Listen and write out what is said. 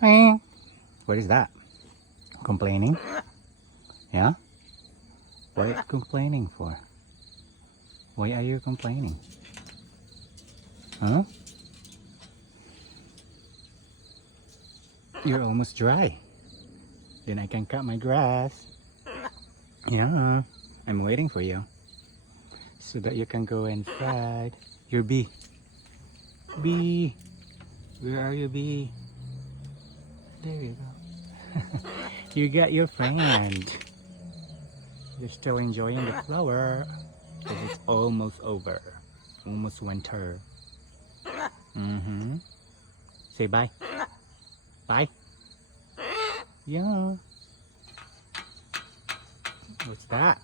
What is that? Complaining? Yeah? What are you complaining for? Why are you complaining? Huh? You're almost dry. Then I can cut my grass. Yeah, I'm waiting for you. So that you can go inside. Your bee. Bee. Where are you, bee? There you go. You got your friend. You're still enjoying the flower. Because it's almost over. Almost winter. Say bye. Bye. Yeah. What's that?